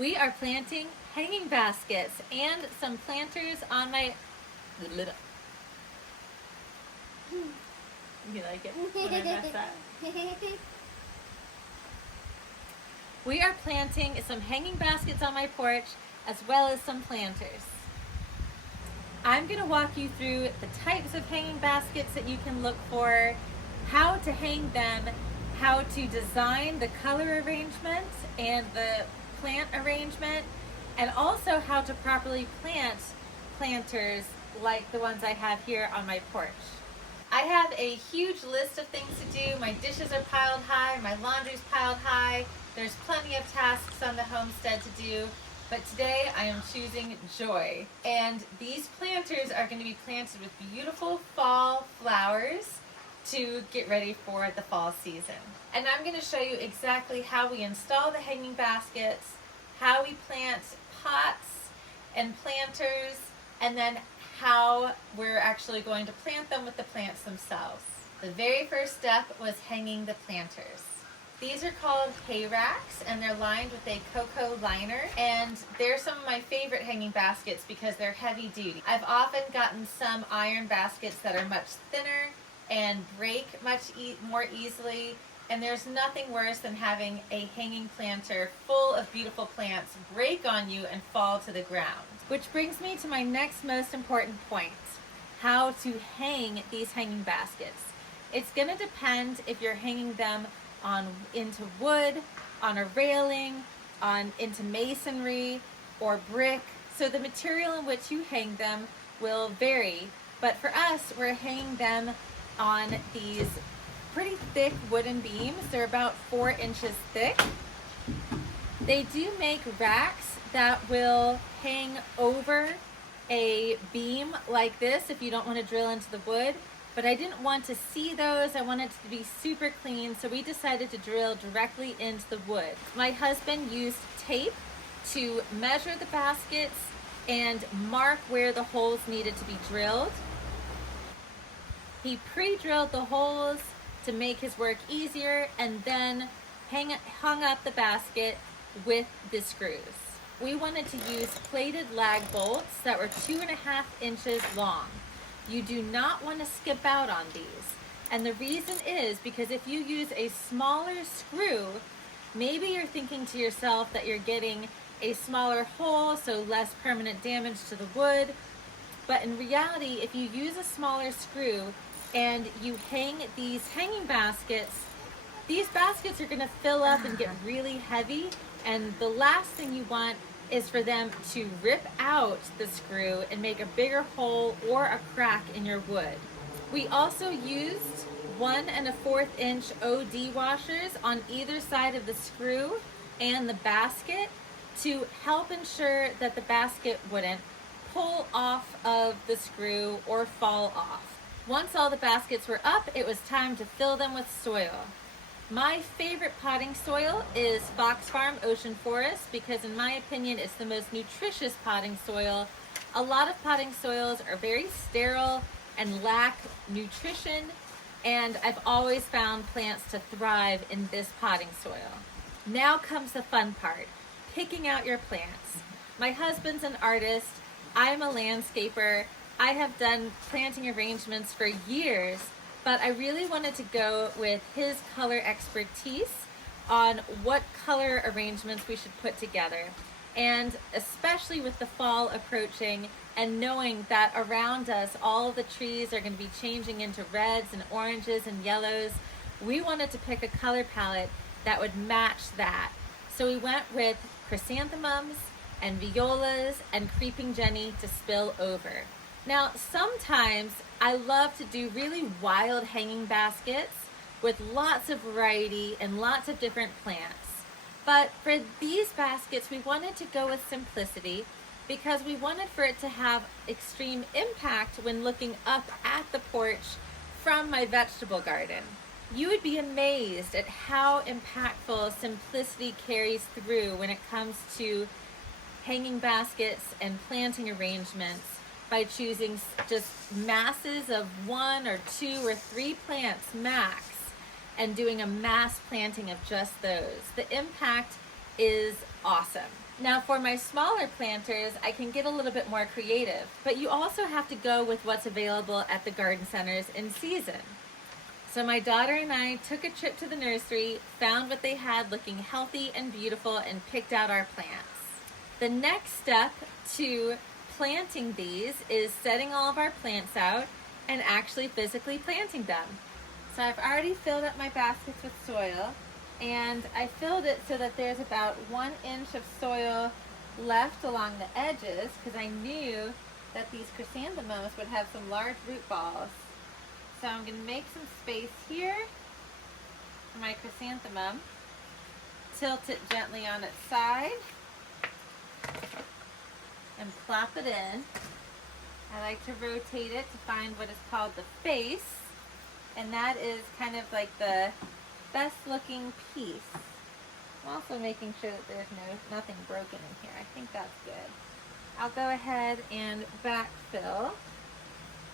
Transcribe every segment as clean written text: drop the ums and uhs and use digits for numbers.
We are planting hanging baskets and some planters on my... You like it when I mess up? We are planting some hanging baskets on my porch as well as some planters. I'm going to walk you through the types of hanging baskets that you can look for, how to hang them, how to design the color arrangement and the plant arrangement, and also how to properly plant planters like the ones I have here on my porch. I have a huge list of things to do. My dishes are piled high, my laundry's piled high. There's plenty of tasks on the homestead to do, but today I am choosing joy. And these planters are going to be planted with beautiful fall flowers to get ready for the fall season. And I'm going to show you exactly how we install the hanging baskets, how we plant pots and planters, and then how we're actually going to plant them with the plants themselves. The very first step was hanging the planters. These are called hayracks, and they're lined with a Coco liner, and they're some of my favorite hanging baskets because they're heavy duty. I've often gotten some iron baskets that are much thinner and break much more easily, and there's nothing worse than having a hanging planter full of beautiful plants break on you and fall to the ground. Which brings me to my next most important point, how to hang these hanging baskets. It's going to depend if you're hanging them into wood, on a railing, into masonry or brick. So the material in which you hang them will vary, but for us, we're hanging them on these pretty thick wooden beams. They're about 4 inches thick. They do make racks that will hang over a beam like this if you don't want to drill into the wood, but I didn't want to see those. I wanted it to be super clean, so we decided to drill directly into the wood. My husband used tape to measure the baskets and mark where the holes needed to be drilled. He pre-drilled the holes to make his work easier, and then hung up the basket with the screws. We wanted to use plated lag bolts that were 2.5 inches long. You do not want to skip out on these. And the reason is because if you use a smaller screw, maybe you're thinking to yourself that you're getting a smaller hole, so less permanent damage to the wood. But in reality, if you use a smaller screw and you hang these hanging baskets, these baskets are going to fill up and get really heavy, and the last thing you want is for them to rip out the screw and make a bigger hole or a crack in your wood. We also used 1 1/4 inch OD washers on either side of the screw and the basket to help ensure that the basket wouldn't pull off of the screw or fall off. Once all the baskets were up, it was time to fill them with soil. My favorite potting soil is Fox Farm Ocean Forest because in my opinion it's the most nutritious potting soil. A lot of potting soils are very sterile and lack nutrition, and I've always found plants to thrive in this potting soil. Now comes the fun part, picking out your plants. My husband's an artist, I'm a landscaper. I have done planting arrangements for years, but I really wanted to go with his color expertise on what color arrangements we should put together. And especially with the fall approaching and knowing that around us all of the trees are going to be changing into reds and oranges and yellows, we wanted to pick a color palette that would match that. So we went with chrysanthemums and violas and creeping Jenny to spill over. Now, sometimes I love to do really wild hanging baskets with lots of variety and lots of different plants. But for these baskets, we wanted to go with simplicity because we wanted for it to have extreme impact when looking up at the porch from my vegetable garden. You would be amazed at how impactful simplicity carries through when it comes to hanging baskets and planting arrangements by choosing just masses of 1 or 2 or 3 plants max and doing a mass planting of just those. The impact is awesome. Now for my smaller planters, I can get a little bit more creative, but you also have to go with what's available at the garden centers in season. So my daughter and I took a trip to the nursery, found what they had looking healthy and beautiful, and picked out our plants. The next step to planting these is setting all of our plants out and actually physically planting them. So I've already filled up my baskets with soil, and I filled it so that there's about 1 inch of soil left along the edges, because I knew that these chrysanthemums would have some large root balls. So I'm going to make some space here for my chrysanthemum, tilt it gently on its side, and plop it in. I like to rotate it to find what is called the face, and that is kind of like the best looking piece. I'm also making sure that there's nothing broken in here. I think that's good. I'll go ahead and backfill.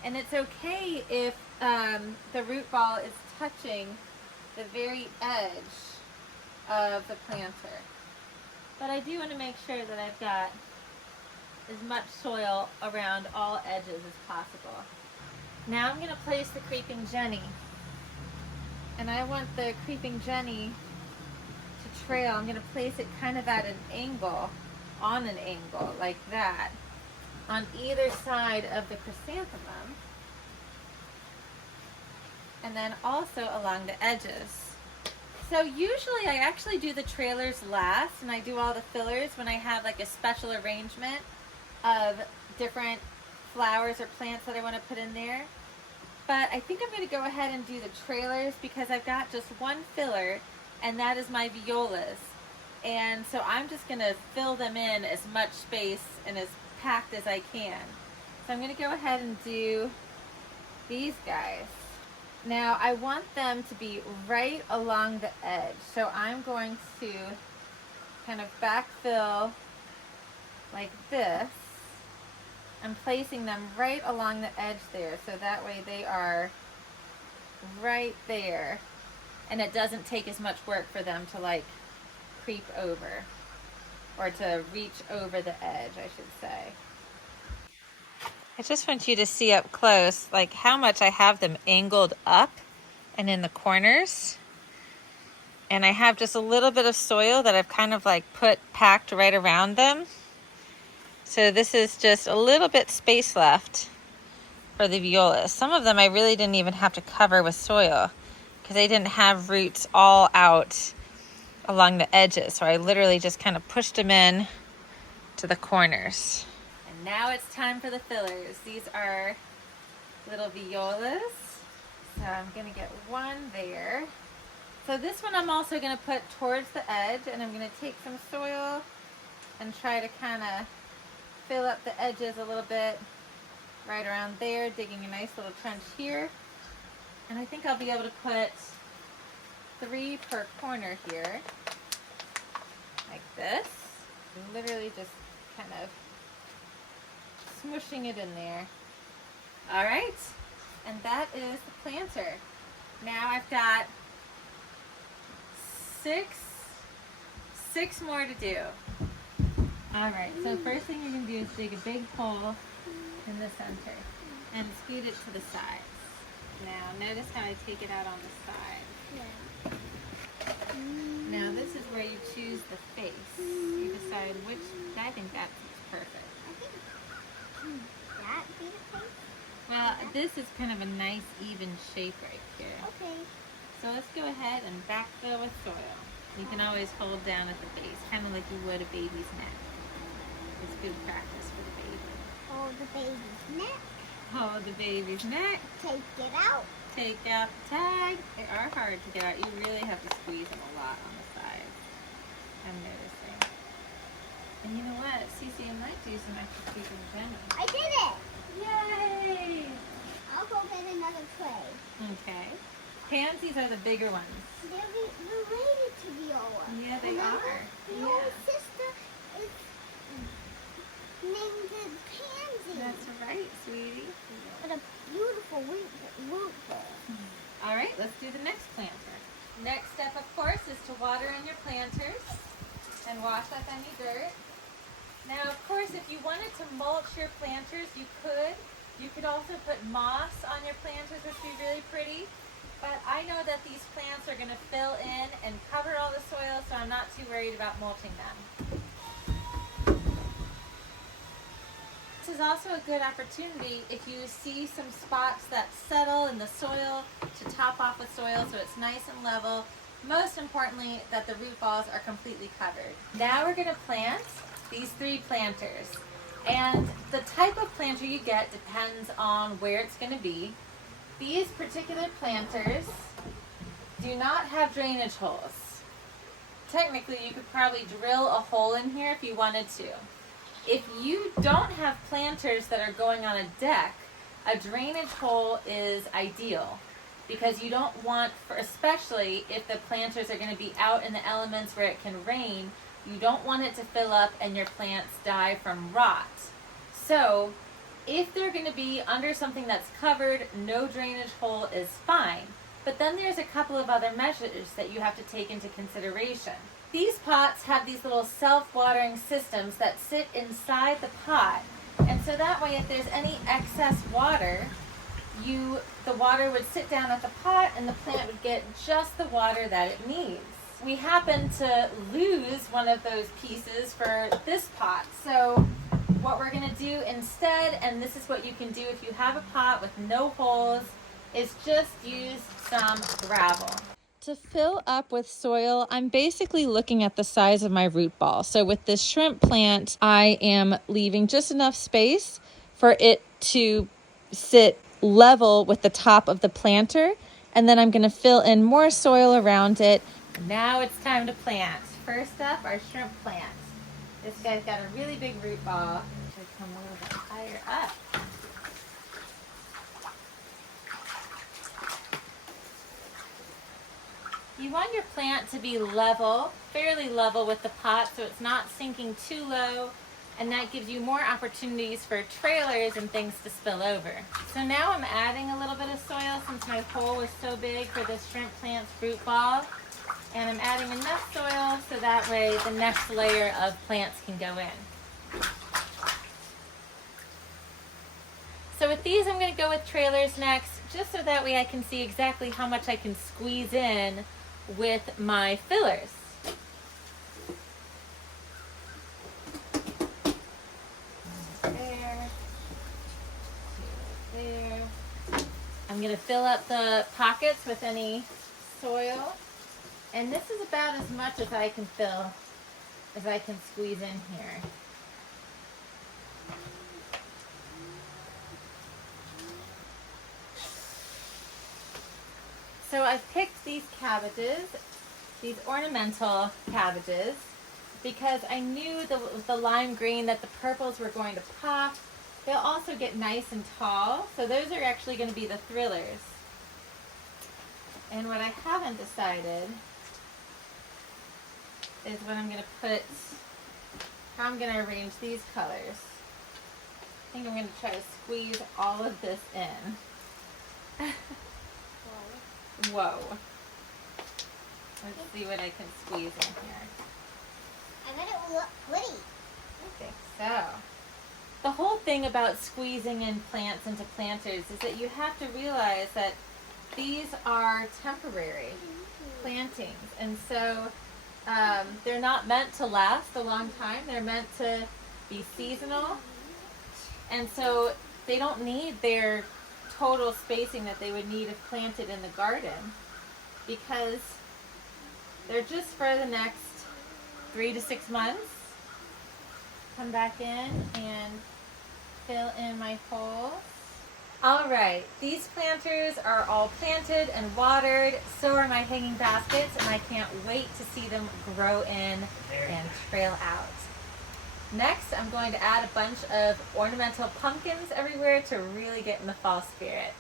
And it's okay if the root ball is touching the very edge of the planter. But I do want to make sure that I've got as much soil around all edges as possible. Now I'm going to place the creeping Jenny. And I want the creeping Jenny to trail. I'm going to place it kind of at an angle, on an angle, like that, on either side of the chrysanthemum, and then also along the edges. So usually I actually do the trailers last, and I do all the fillers when I have like a special arrangement of different flowers or plants that I want to put in there. But I think I'm going to go ahead and do the trailers because I've got just one filler, and that is my violas. And so I'm just going to fill them in as much space and as packed as I can. So I'm going to go ahead and do these guys. Now I want them to be right along the edge. So I'm going to kind of backfill like this. I'm placing them right along the edge there, so that way they are right there, and it doesn't take as much work for them to like creep over, or to reach over the edge, I should say. I just want you to see up close like how much I have them angled up and in the corners, and I have just a little bit of soil that I've kind of like packed right around them. So this is just a little bit space left for the violas. Some of them I really didn't even have to cover with soil because they didn't have roots all out along the edges. So I literally just kind of pushed them in to the corners. And now it's time for the fillers. These are little violas. So I'm gonna get one there. So this one I'm also gonna put towards the edge, and I'm gonna take some soil and try to kind of fill up the edges a little bit right around there, digging a nice little trench here. And I think I'll be able to put 3 per corner here, like this. Literally just kind of smooshing it in there. All right, and that is the planter. Now I've got six more to do. All right, so first thing you're gonna do is dig a big hole in the center and scoot it to the sides. Now notice how I take it out on the side. Yeah. Now this is where you choose the face. You decide which, I think that's perfect. I think that be the face? Well, this is kind of a nice even shape right here. Okay. So let's go ahead and backfill with soil. You can always hold down at the base, kind of like you would a baby's neck. It's good practice for the baby. Hold the baby's neck. Hold the baby's neck. Take it out. Take out the tag. They are hard to get out. You really have to squeeze them a lot on the sides. I'm noticing. And you know what? Cece, I might do some extra creeping Jenny. I did it. Yay! I'll go get another tray. Okay. Pansies are the bigger ones. They're related to Viola. Yeah, they are. Viola's Yeah. sister is named Pansy. That's right, sweetie. What a beautiful root ball. All right, let's do the next planter. Next step, of course, is to water in your planters and water wash off any dirt. Now, of course, if you wanted to mulch your planters, you could. You could also put moss on your planters, which would be really pretty. But I know that these plants are going to fill in and cover all the soil, so I'm not too worried about mulching them. This is also a good opportunity if you see some spots that settle in the soil to top off with soil so it's nice and level. Most importantly, that the root balls are completely covered. Now we're going to plant these 3 planters. And the type of planter you get depends on where it's going to be. These particular planters do not have drainage holes. Technically, you could probably drill a hole in here if you wanted to. If you don't have planters that are going on a deck, a drainage hole is ideal because you don't want, especially if the planters are going to be out in the elements where it can rain, you don't want it to fill up and your plants die from rot. So, if they're going to be under something that's covered, no drainage hole is fine. But then there's a couple of other measures that you have to take into consideration. These pots have these little self-watering systems that sit inside the pot. And so that way, if there's any excess water, the water would sit down at the pot and the plant would get just the water that it needs. We happen to lose one of those pieces for this pot. So what we're going to do instead, and this is what you can do if you have a pot with no holes, is just use some gravel. To fill up with soil, I'm basically looking at the size of my root ball. So with this shrimp plant, I am leaving just enough space for it to sit level with the top of the planter. And then I'm going to fill in more soil around it. Now it's time to plant. First up, our shrimp plant. This guy's got a really big root ball. Should come a little bit higher up. You want your plant to be level, fairly level with the pot, so it's not sinking too low, and that gives you more opportunities for trailers and things to spill over. So now I'm adding a little bit of soil since my hole was so big for this shrimp plant's root ball. And I'm adding enough soil so that way the next layer of plants can go in. So with these, I'm going to go with trailers next, just so that way I can see exactly how much I can squeeze in with my fillers. There. There. I'm going to fill up the pockets with any soil. And this is about as much as I can fill, as I can squeeze in here. So I've picked these cabbages, these ornamental cabbages, because I knew with the lime green that the purples were going to pop. They'll also get nice and tall, so those are actually going to be the thrillers. And what I haven't decided is what I'm going to put, how I'm going to arrange these colors. I think I'm going to try to squeeze all of this in. Whoa. Let's see what I can squeeze in here. I bet it will look pretty. I think so. The whole thing about squeezing in plants into planters is that you have to realize that these are temporary plantings. And so they're not meant to last a long time. They're meant to be seasonal. And so they don't need their total spacing that they would need if planted in the garden, because they're just for the next 3 to 6 months. Come back in and fill in my holes. All right, these planters are all planted and watered. So are my hanging baskets, and I can't wait to see them grow in and trail out. Next, I'm going to add a bunch of ornamental pumpkins everywhere to really get in the fall spirit.